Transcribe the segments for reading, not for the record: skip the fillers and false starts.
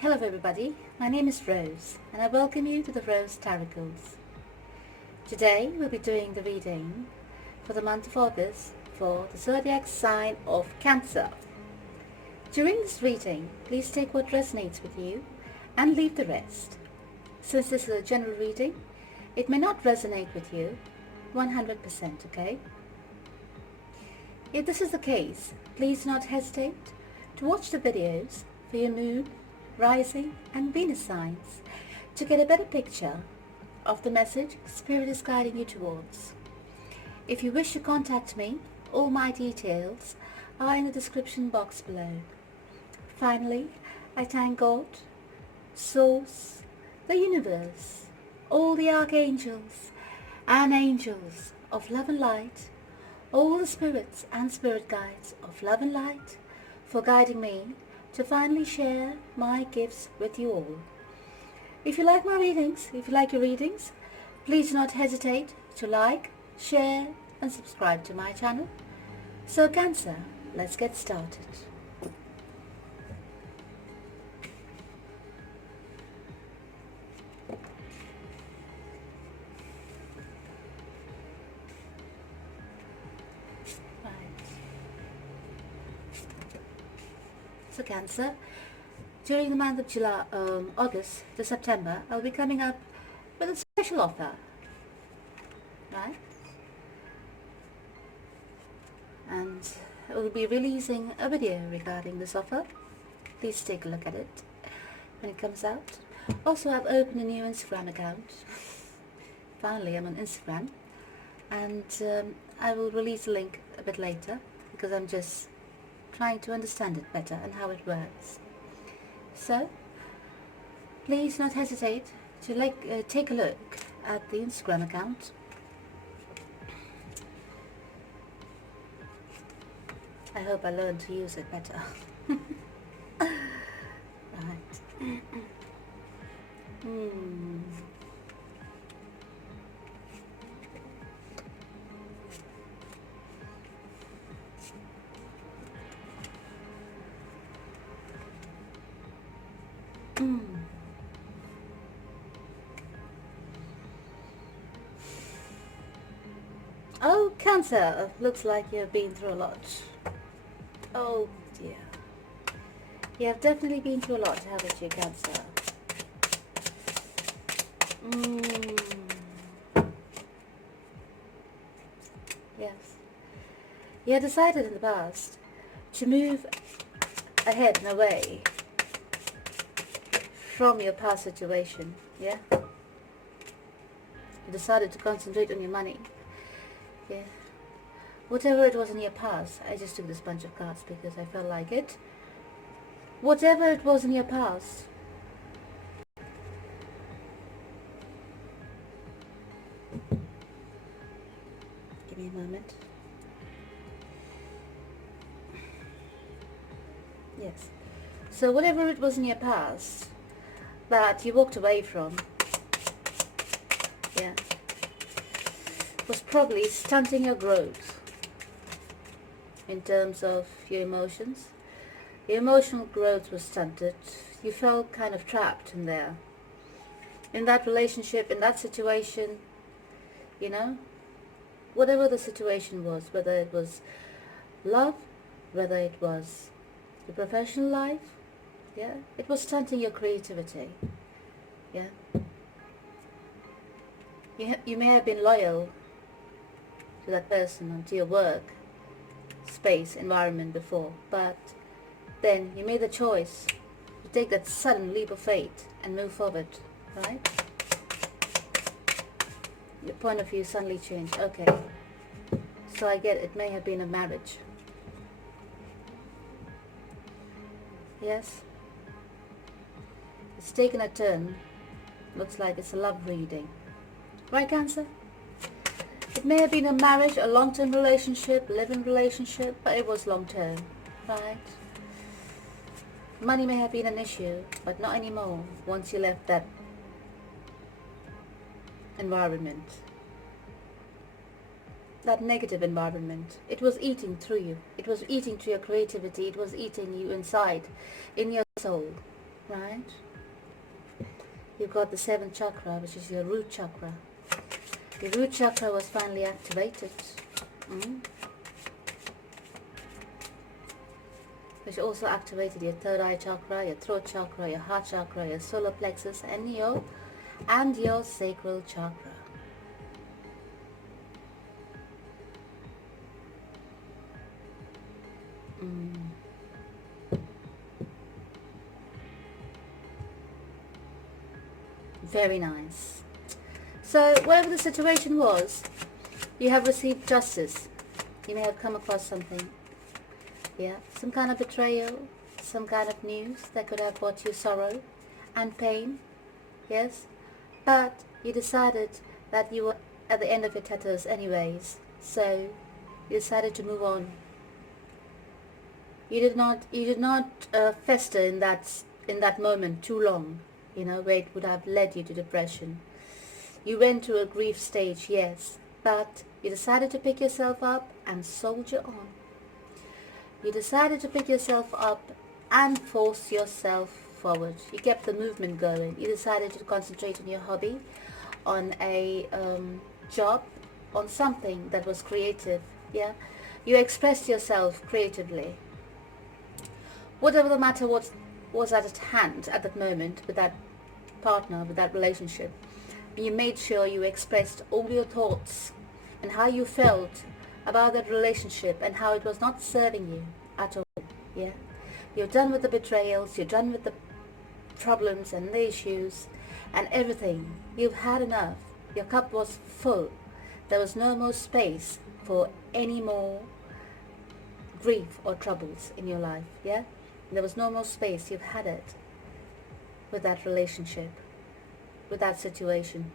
Hello everybody, my name is Rose and I welcome you to the Rose Tarocles. Today we'll be doing the reading for the month of August for the zodiac sign of Cancer. During this reading, please take what resonates with you and leave the rest. Since this is a general reading, it may not resonate with you 100%, okay? If this is the case, please do not hesitate to watch the videos for your moon, rising and Venus signs to get a better picture of the message Spirit is guiding you towards. If you wish to contact me, all my details are in the description box below. Finally, I thank God, Source, the universe, all the archangels and angels of love and light, all the spirits and spirit guides of love and light for guiding me to finally share my gifts with you all. If you like my readings, if you like your readings, please do not hesitate to like, share and subscribe to my channel. So Cancer, let's get started. So Cancer, during the month of August to September, I'll be coming up with a special offer, right? And I will be releasing a video regarding this offer. Please take a look at it when it comes out. Also, I've opened a new Instagram account. Finally, I'm on Instagram, and I will release a link a bit later because I'm just trying to understand it better and how it works. So please do not hesitate to take a look at the Instagram account. I hope I learn to use it better. Right. Oh, Cancer, looks like you've been through a lot. Oh dear. You have definitely been through a lot, haven't you, Cancer? Yes. You have decided in the past to move ahead and away from your past situation, yeah? You decided to concentrate on your money. Yeah. Whatever it was in your past, I just took this bunch of cards because I felt like it. Whatever it was in your past, give me a moment. Yes. So whatever it was in your past that you walked away from, yeah, was probably stunting your growth in terms of your emotions. Your emotional growth was stunted. You felt kind of trapped in there. In that relationship, in that situation, you know, whatever the situation was, whether it was love, whether it was your professional life, yeah, it was stunting your creativity, yeah. You may have been loyal to that person and to your work space environment before, but then you made the choice to take that sudden leap of faith and move forward, right? Your point of view suddenly changed. Okay, so I get it may have been a marriage. Yes, it's taken a turn. Looks like it's a love reading, right, Cancer? It may have been a marriage, a long-term relationship, living relationship, but it was long-term, right? Money may have been an issue, but not anymore once you left that environment. That negative environment. It was eating through you. It was eating through your creativity. It was eating you inside, in your soul. right? You've got the 7th chakra, which is your root chakra. Your root chakra was finally activated. Which also activated your 3rd eye chakra, your throat chakra, your heart chakra, your solar plexus, and your sacral chakra. Very nice. So whatever the situation was, you have received justice. You may have come across something, yeah, some kind of betrayal, some kind of news that could have brought you sorrow and pain, yes, but you decided that you were at the end of your tether anyways, so you decided to move on. You did not fester in that moment too long, where it would have led you to depression. You went through a grief stage, yes, but you decided to pick yourself up and soldier on. You decided to pick yourself up and force yourself forward. You kept the movement going. You decided to concentrate on your hobby, on a job, on something that was creative, yeah? You expressed yourself creatively. Whatever the matter was at hand at that moment with that partner, with that relationship, you made sure you expressed all your thoughts and how you felt about that relationship and how it was not serving you at all, yeah? You're done with the betrayals, you're done with the problems and the issues and everything. You've had enough. Your cup was full. There was no more space for any more grief or troubles in your life, yeah? There was no more space. You've had it with that relationship, with that situation.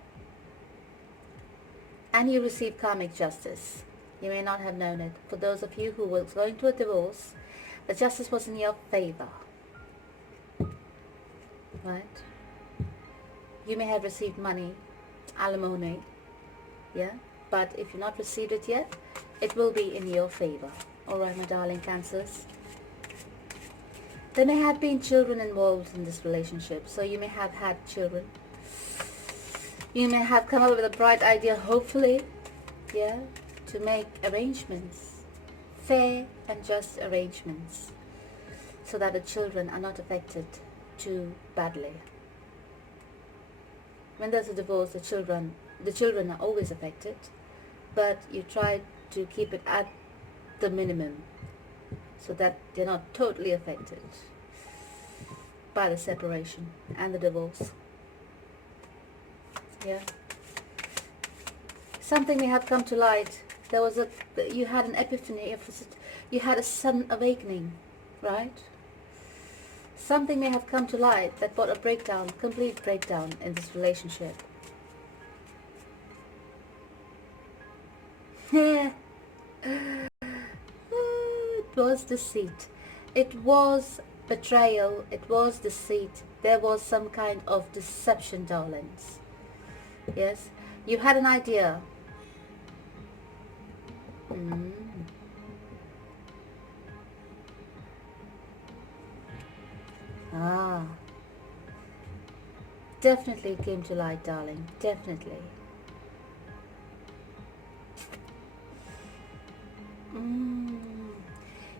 And you received karmic justice. You may not have known it. For those of you who were going through a divorce, the justice was in your favor, right? You may have received money, alimony, yeah? But if you've not received it yet, it will be in your favor. Alright, my darling Cancers. There may have been children involved in this relationship, so you may have had children. You may have come up with a bright idea, hopefully, yeah, to make arrangements, fair and just arrangements, so that the children are not affected too badly. When there's a divorce, the children are always affected, but you try to keep it at the minimum so that they're not totally affected by the separation and the divorce. Yeah. Something may have come to light. You had an epiphany, you had a sudden awakening, right? Something may have come to light that brought a breakdown, complete breakdown in this relationship. Yeah. It was deceit. It was betrayal. It was deceit. There was some kind of deception, darlings. Yes, you had an idea. Definitely came to light, darling. Definitely.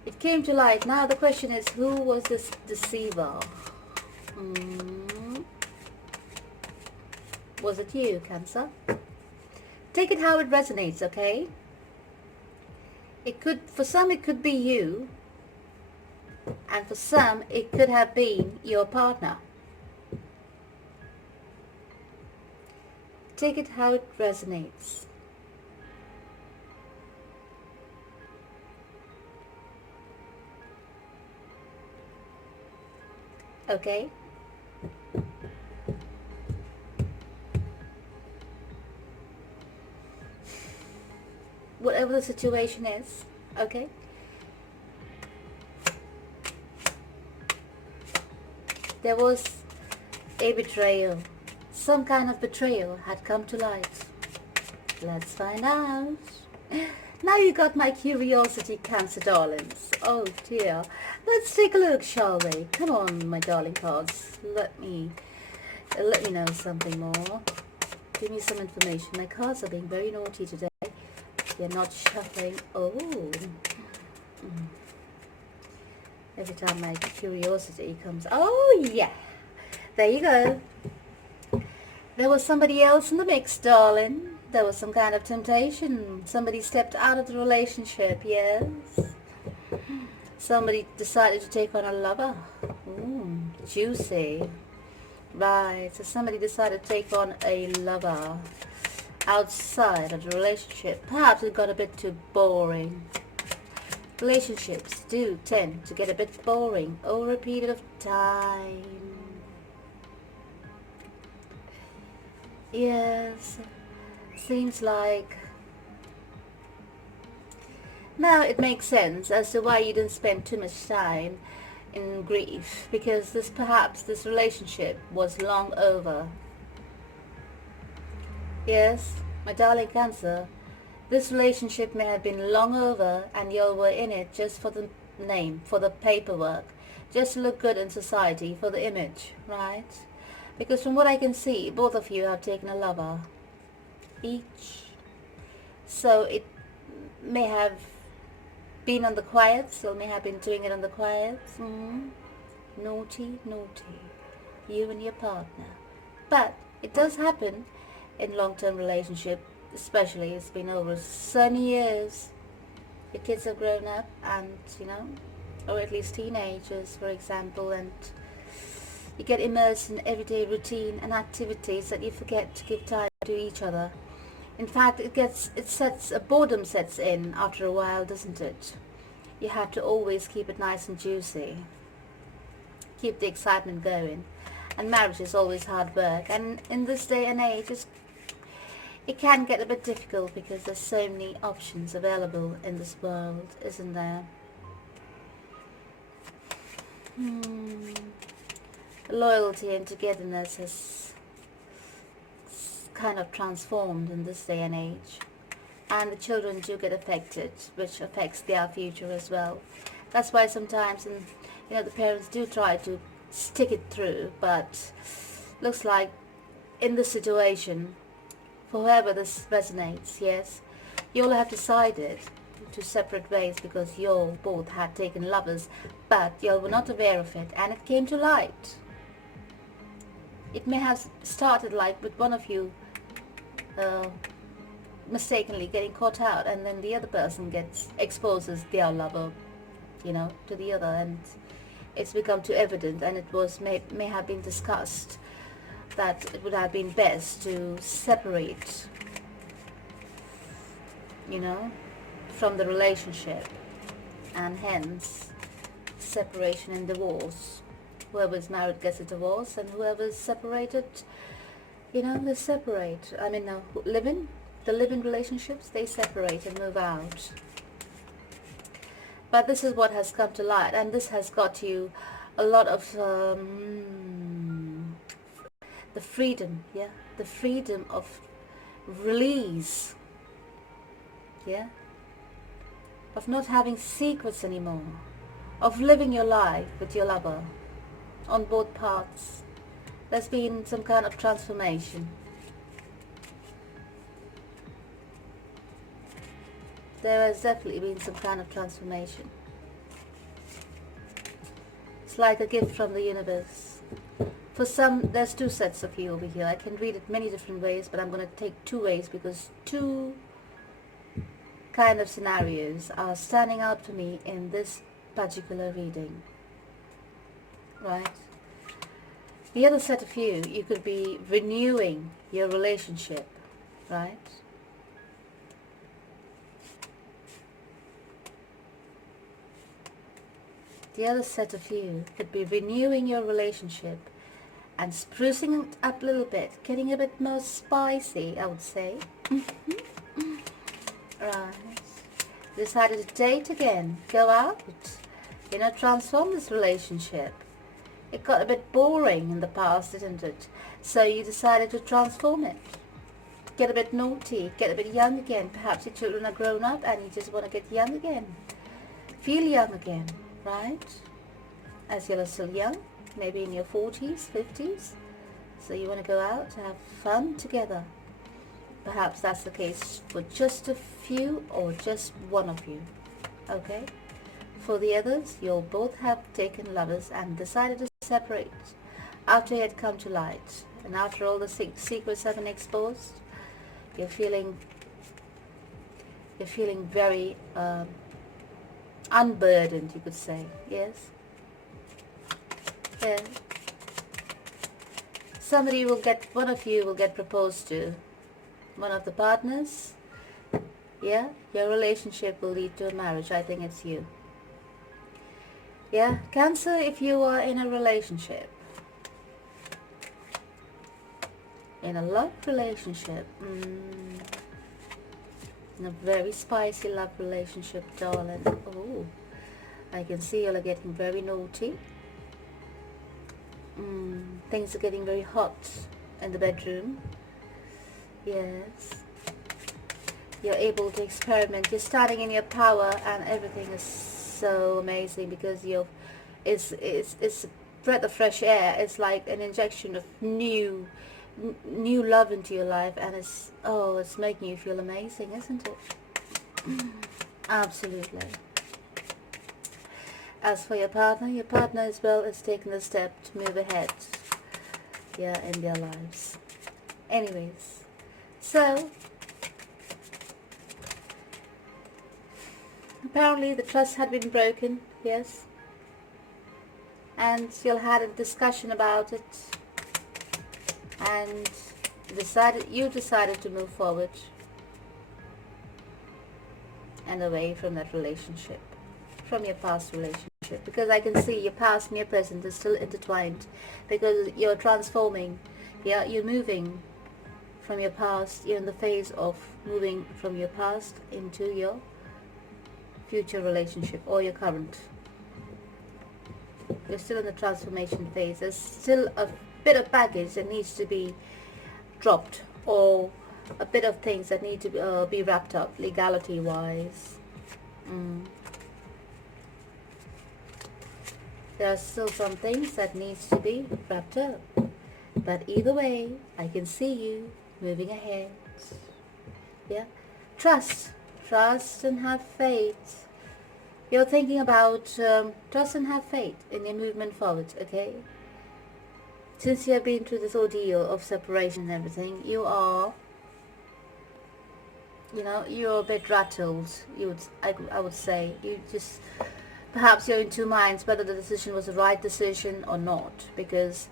It came to light. Now the question is, who was this deceiver? Was it you, Cancer? Take it how it resonates, okay? For some it could be you, and for some it could have been your partner. Take it how it resonates. Okay? Whatever the situation is, okay? There was a betrayal. Some kind of betrayal had come to light. Let's find out. Now you got my curiosity, Cancer darlings. Oh dear. Let's take a look, shall we? Come on, my darling cards. Let me know something more. Give me some information. My cards are being very naughty today. They're not shuffling. Oh. Every time my curiosity comes. Oh yeah. There you go. There was somebody else in the mix, darling. There was some kind of temptation. Somebody stepped out of the relationship, yes. Somebody decided to take on a lover. Ooh, juicy. Right, so somebody decided to take on a lover outside of the relationship. Perhaps it got a bit too boring. Relationships do tend to get a bit boring over a period of time. Yes, seems like... Now it makes sense as to why you didn't spend too much time in grief, because perhaps this relationship was long over. Yes, my darling Cancer, this relationship may have been long over and you were in it just for the name, for the paperwork, just to look good in society, for the image, right? Because from what I can see, both of you have taken a lover each. So it may have been on the quiet, so may have been doing it on the quiet. Naughty, naughty. You and your partner. But it does happen in long-term relationship, especially it's been over so many years. Your kids have grown up and, or at least teenagers, for example, and you get immersed in everyday routine and activities that you forget to give time to each other. In fact, boredom sets in after a while, doesn't it? You have to always keep it nice and juicy. Keep the excitement going. And marriage is always hard work. And in this day and age, it can get a bit difficult because there's so many options available in this world, isn't there? Loyalty and togetherness has kind of transformed in this day and age, and the children do get affected, which affects their future as well. That's why sometimes, the parents do try to stick it through, but looks like in this situation, for whoever this resonates, yes, you all have decided to separate ways because you all both had taken lovers, but you all were not aware of it, and it came to light. It may have started like with one of you mistakenly getting caught out, and then the other person exposes their lover, to the other, and it's become too evident, and it may have been discussed that it would have been best to separate, from the relationship, and hence separation and divorce. Whoever's married gets a divorce, and whoever's separated, they separate. The live-in relationships, they separate and move out. But this is what has come to light, and this has got you a lot of the freedom, the freedom of release, of not having secrets anymore, of living your life with your lover on both parts. There's been some kind of transformation. There has definitely been some kind of transformation. It's like a gift from the universe. For some, there's two sets of you over here. I can read it many different ways, but I'm going to take two ways because two kind of scenarios are standing out for me in this particular reading. Right? The other set of you could be renewing your relationship, right? The other set of you could be renewing your relationship and sprucing it up a little bit, getting a bit more spicy, I would say. Right. Decided to date again, go out, transform this relationship. It got a bit boring in the past, didn't it? So you decided to transform it. get a bit naughty, get a bit young again. Perhaps your children are grown up and you just want to get young again. Feel young again, right? As you're still young, maybe in your 40s, 50s. So you want to go out to have fun together. Perhaps that's the case for just a few or just one of you. Okay? For the others, you'll both have taken lovers and decided to separate after it had come to light. And after all the secrets have been exposed, you're feeling very unburdened, you could say. Yes? Yeah. One of you will get proposed to. One of the partners. Yeah? Your relationship will lead to a marriage. I think it's you. Yeah? Cancer, if you are in a relationship, in a love relationship, in a very spicy love relationship, darling. Oh, I can see you're getting very naughty. Things are getting very hot in the bedroom. Yes. You're able to experiment. You're standing in your power, and everything is so amazing because it's a breath of fresh air. It's like an injection of new love into your life, and it's making you feel amazing, isn't it? Absolutely. As for your partner as well is taking the step to move ahead, yeah, in their lives. Anyways, so apparently the trust had been broken, yes, and you had a discussion about it, and you decided to move forward and away from that relationship, from your past relationship, because I can see your past and your present is still intertwined, because you're transforming, yeah, you're moving from your past. You're in the phase of moving from your past into your future relationship or your current. You're still in the transformation phase. There's still a bit of baggage that needs to be dropped, or a bit of things that need to be wrapped up legality wise. There are still some things that needs to be wrapped up, but either way I can see you moving ahead. Yeah, trust and have faith. You're thinking about trust and have faith in your movement forward. Okay, since you have been through this ordeal of separation and everything, you're a bit rattled. I would say you just, perhaps you're in two minds whether the decision was the right decision or not, because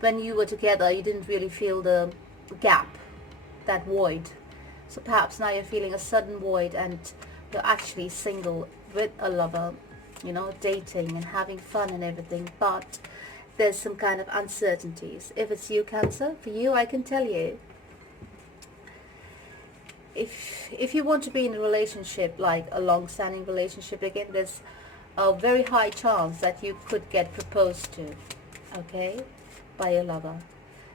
when you were together you didn't really feel the gap, that void. So perhaps now you're feeling a sudden void and you're actually single with a lover, dating and having fun and everything, but there's some kind of uncertainties. If it's you, Cancer, for you, I can tell you, if you want to be in a relationship, like a long-standing relationship again, there's a very high chance that you could get proposed to, okay, by your lover.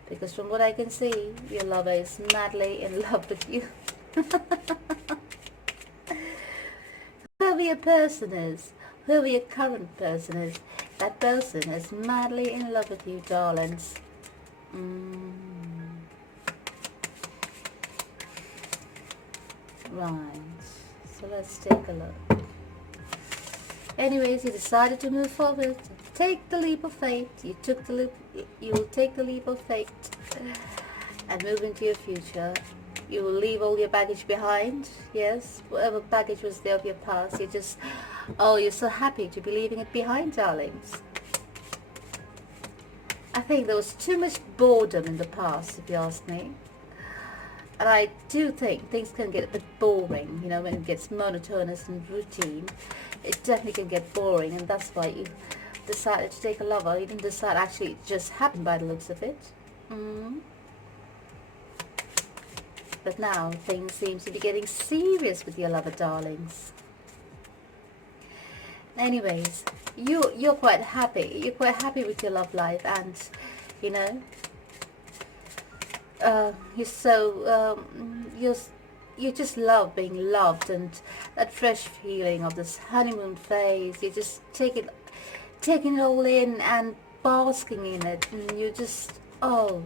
Because from what I can see, your lover is madly in love with you. Whoever your person is, whoever your current person is, that person is madly in love with you, darlings. Right, so let's take a look. Anyways, you decided to move forward. Take the leap of faith. You will take the leap of faith and move into your future. You will leave all your baggage behind. Yes, whatever baggage was there of your past, you're so happy to be leaving it behind, darlings. I think there was too much boredom in the past, if you ask me. And I do think things can get a bit boring, when it gets monotonous and routine. It definitely can get boring, and that's why you decided to take a lover. You didn't decide, actually, it just happened by the looks of it. But now things seem to be getting serious with your lover, darlings. Anyways, you're quite happy. You're quite happy with your love life, and you're so you just love being loved, and that fresh feeling of this honeymoon phase. You just taking it all in and basking in it, and you just, oh,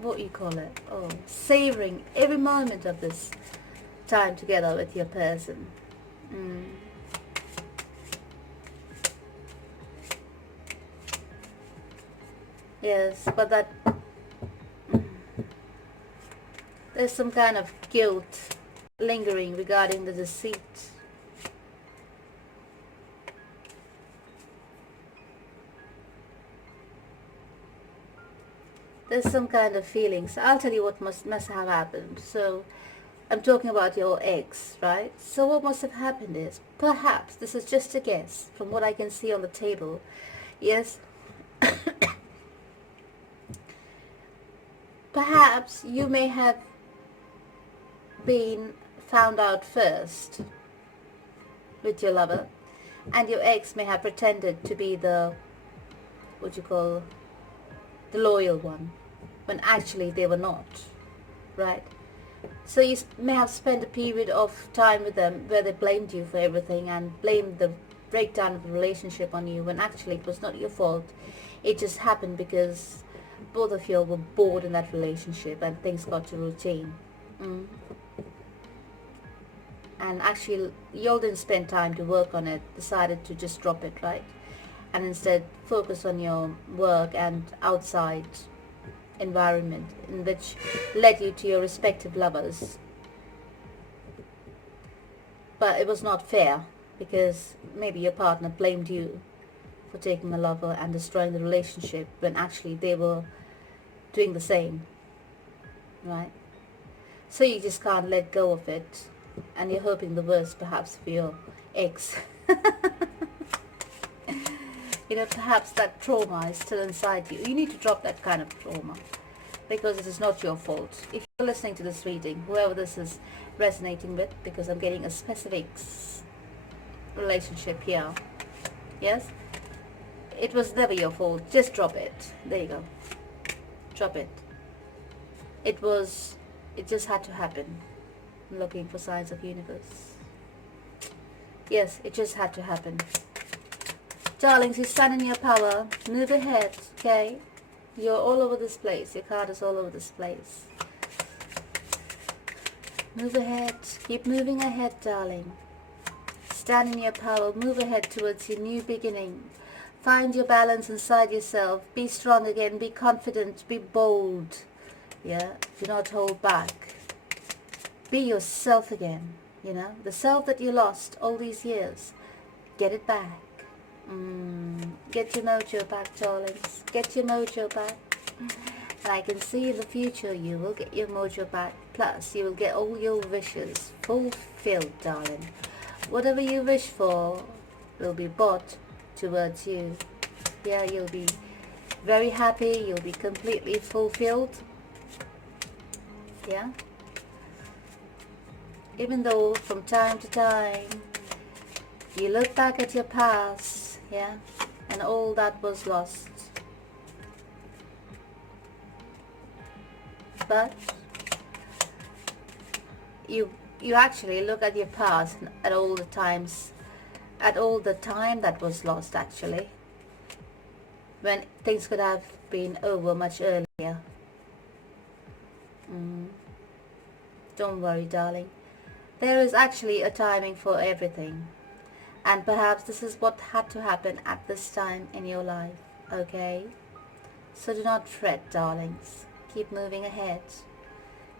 what you call it, oh, savoring every moment of this time together with your person. mm. Yes, but that there's some kind of guilt lingering regarding the deceit. There's some kind of feelings. I'll tell you what must have happened. So I'm talking about your ex, right? So what must have happened is, perhaps, this is just a guess from what I can see on the table. Yes, perhaps you may have been found out first with your lover, and your ex may have pretended to be the, what you call, the loyal one, when actually they were not, right? So you may have spent a period of time with them where they blamed you for everything and blamed the breakdown of the relationship on you, when actually it was not your fault. It just happened because both of you were bored in that relationship and things got to routine. mm. And actually you all didn't spend time to work on it, decided to just drop it, right? And instead focus on your work and outside environment, in which led you to your respective lovers. But it was not fair, because maybe your partner blamed you for taking a lover and destroying the relationship, when actually they were doing the same, right? So you just can't let go of it, and you're hoping the worst perhaps for your ex. Perhaps that trauma is still inside you. You need to drop that kind of trauma, because it is not your fault. If you're listening to this reading, whoever this is resonating with, because I'm getting a specific relationship here, yes, it was never your fault. Just drop it. There you go. Drop it. It just had to happen. I'm looking for signs of universe. Yes, it just had to happen. Darlings, you stand in your power. Move ahead, okay? You're all over this place. Your card is all over this place. Move ahead. Keep moving ahead, darling. Stand in your power. Move ahead towards your new beginning. Find your balance inside yourself. Be strong again. Be confident. Be bold. Yeah? Do not hold back. Be yourself again. The self that you lost all these years. Get it back. Get your mojo back, darlings. Get your mojo back. And I can see in the future you will get your mojo back. Plus, you will get all your wishes fulfilled, darling. Whatever you wish for will be brought towards you. Yeah, you'll be very happy. You'll be completely fulfilled. Yeah. Even though from time to time you look back at your past, yeah, and all that was lost. But you actually look at your past, at all the times, at all the time that was lost, actually, when things could have been over much earlier. Don't worry, darling. There is actually a timing for everything. And perhaps this is what had to happen at this time in your life, okay? So do not fret, darlings. Keep moving ahead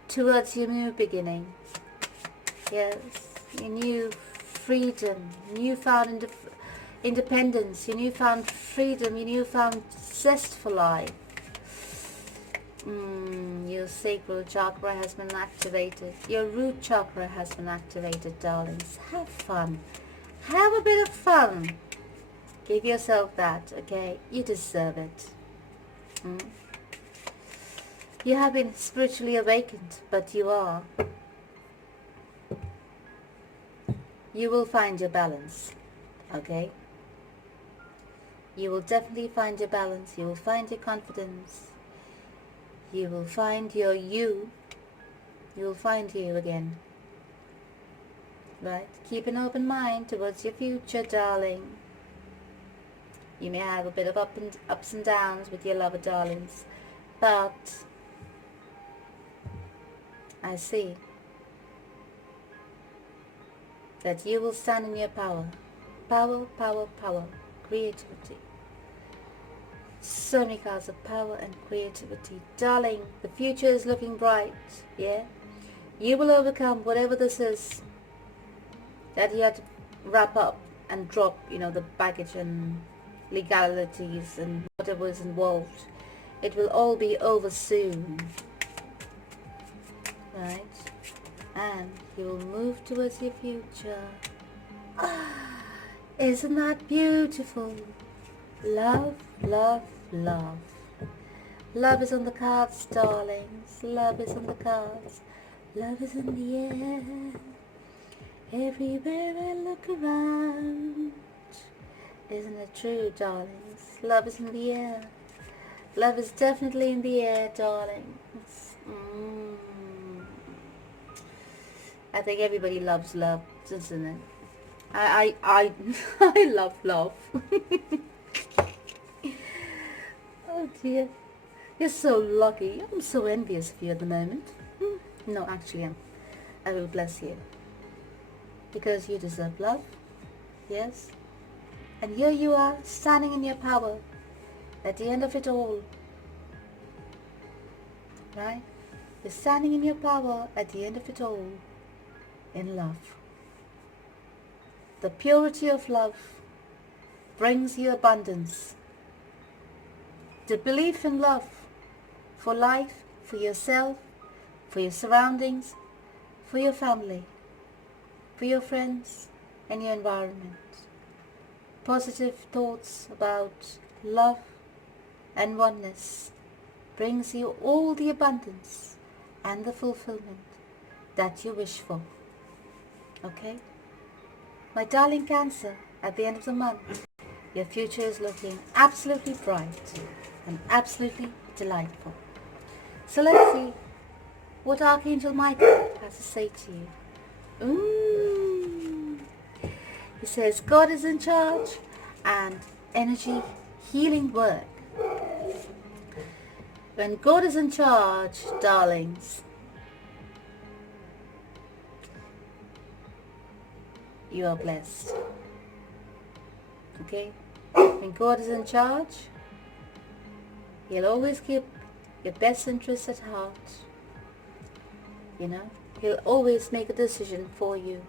towards your new beginning. Yes, your new freedom, newfound independence, your newfound freedom, your newfound zest for life. Your sacral chakra has been activated. Your root chakra has been activated, darlings. Have fun. Have a bit of fun. Give yourself that, okay? You deserve it. You have been spiritually awakened, but you are. You will find your balance, okay? You will definitely find your balance. You will find your confidence. You will find your you. You will find you again. Right? Keep an open mind towards your future, darling. You may have a bit of ups and downs with your lover, darlings, but I see that you will stand in your power. Power, power, power. Creativity. So many cards of power and creativity. Darling, the future is looking bright, yeah? You will overcome whatever this is that you had to wrap up and drop, the baggage and legalities and whatever is involved. It will all be over soon, right? And you will move towards your future. Isn't that beautiful? Love, love, love. Love is on the cards, darlings. Love is on the cards. Love is in the air. Everywhere I look around. Isn't it true, darlings? Love is in the air. Love is definitely in the air, darlings. I think everybody loves love, doesn't it? I I love love. Oh dear. You're so lucky. I'm so envious of you at the moment. No, actually I will bless you. Because you deserve love. Yes. And here you are, standing in your power. At the end of it all. Right? You're standing in your power at the end of it all. In love. The purity of love brings you abundance. The belief in love for life, for yourself, for your surroundings, for your family, for your friends and your environment. Positive thoughts about love and oneness brings you all the abundance and the fulfillment that you wish for. Okay? My darling Cancer, at the end of the month, your future is looking absolutely bright and absolutely delightful. So let's see what Archangel Michael has to say to you. He says, God is in charge and energy healing work. When God is in charge, darlings, you are blessed. Okay? When God is in charge, He'll always keep your best interests at heart. He'll always make a decision for you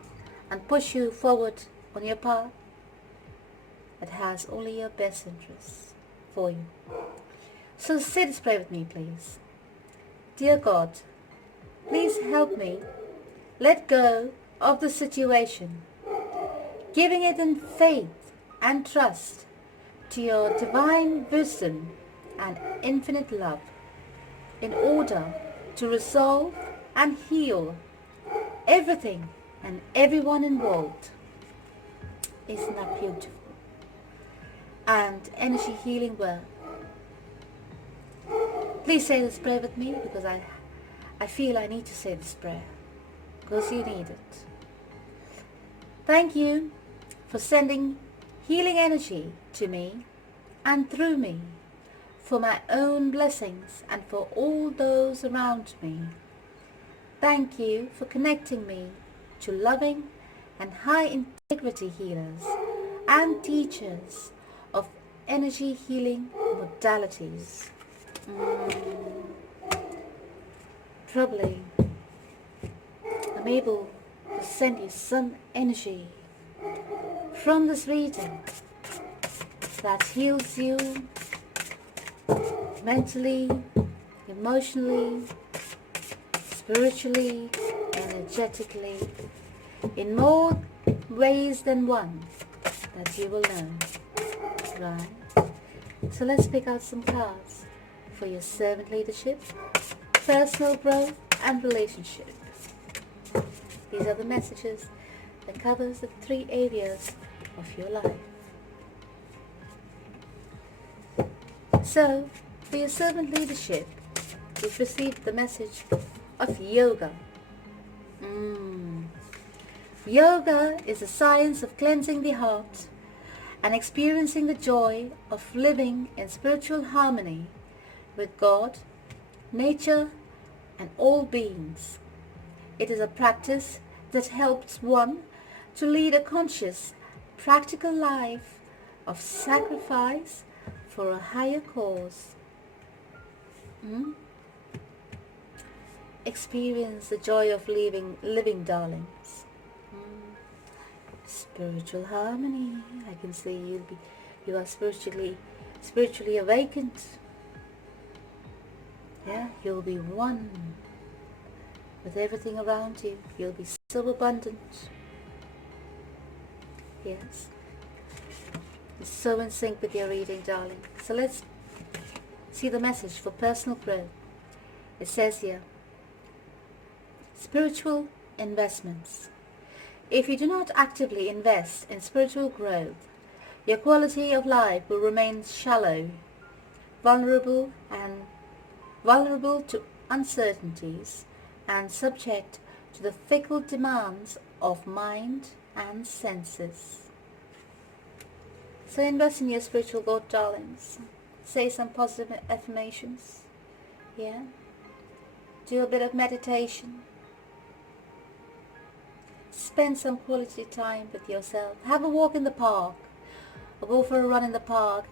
and push you forward on your path that has only your best interests for you. So say this prayer with me, please. Dear God, please help me let go of the situation, giving it in faith and trust to your divine wisdom and infinite love, in order to resolve and heal everything and everyone involved. Isn't that beautiful? And energy healing work. Please say this prayer with me, because I feel I need to say this prayer, because you need it. Thank you for sending healing energy to me and through me, for my own blessings and for all those around me. Thank you for connecting me to loving and high integrity healers and teachers of energy healing modalities. Probably I'm able to send you some energy from this reading that heals you mentally, emotionally, spiritually, energetically, in more ways than one that you will know. Right? So let's pick out some cards for your servant leadership, personal growth, and relationship. These are the messages that covers the 3 areas of your life. So, for your servant leadership, we've received the message of yoga. Yoga is the science of cleansing the heart and experiencing the joy of living in spiritual harmony with God, nature, and all beings. It is a practice that helps one to lead a conscious, practical life of sacrifice for a higher cause. Experience the joy of living, darlings. Spiritual harmony. I can see you are spiritually awakened. Yeah, you'll be one with everything around you. You'll be so abundant. Yes. It's so in sync with your reading, darling. So let's see the message for personal growth. It says here, spiritual investments. If you do not actively invest in spiritual growth, your quality of life will remain shallow, vulnerable to uncertainties, and subject to the fickle demands of mind and senses. So invest in your spiritual growth, darlings. Say some positive affirmations. Yeah. Do a bit of meditation. Spend some quality time with yourself. Have a walk in the park, or go for a run in the park.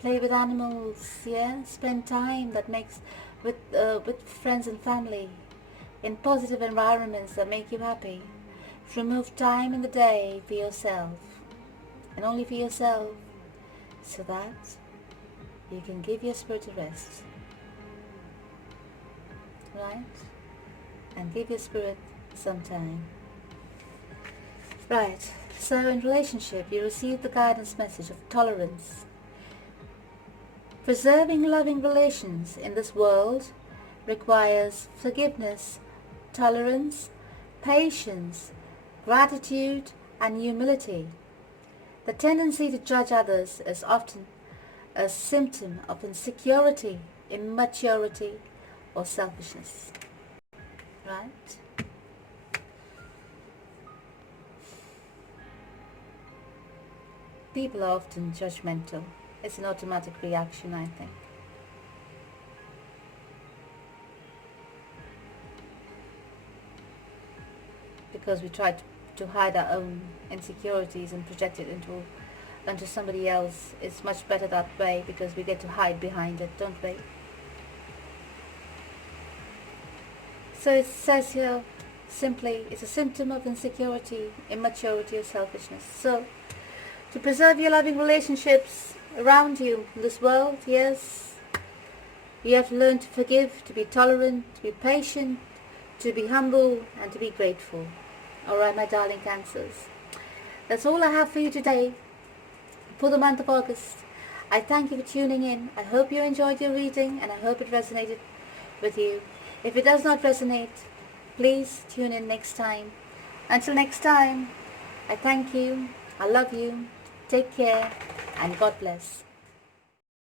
Play with animals. Yeah. Spend time that makes with friends and family in positive environments that make you happy. Remove time in the day for yourself, and only for yourself, so that you can give your spirit a rest. Right? And give your spirit some time. Right, so in relationship, you receive the guidance message of tolerance. Preserving loving relations in this world requires forgiveness, tolerance, patience, gratitude, and humility. The tendency to judge others is often a symptom of insecurity, immaturity, or selfishness. Right? People are often judgmental. It's an automatic reaction, I think. Because we try to hide our own insecurities and project it onto somebody else. It's much better that way, because we get to hide behind it, don't we? So it says here, simply, it's a symptom of insecurity, immaturity, or selfishness. So, to preserve your loving relationships around you in this world, yes, you have to learn to forgive, to be tolerant, to be patient, to be humble, and to be grateful. Alright, my darling Cancers. That's all I have for you today for the month of August. I thank you for tuning in. I hope you enjoyed your reading, and I hope it resonated with you. If it does not resonate, please tune in next time. Until next time, I thank you. I love you. Take care, and God bless.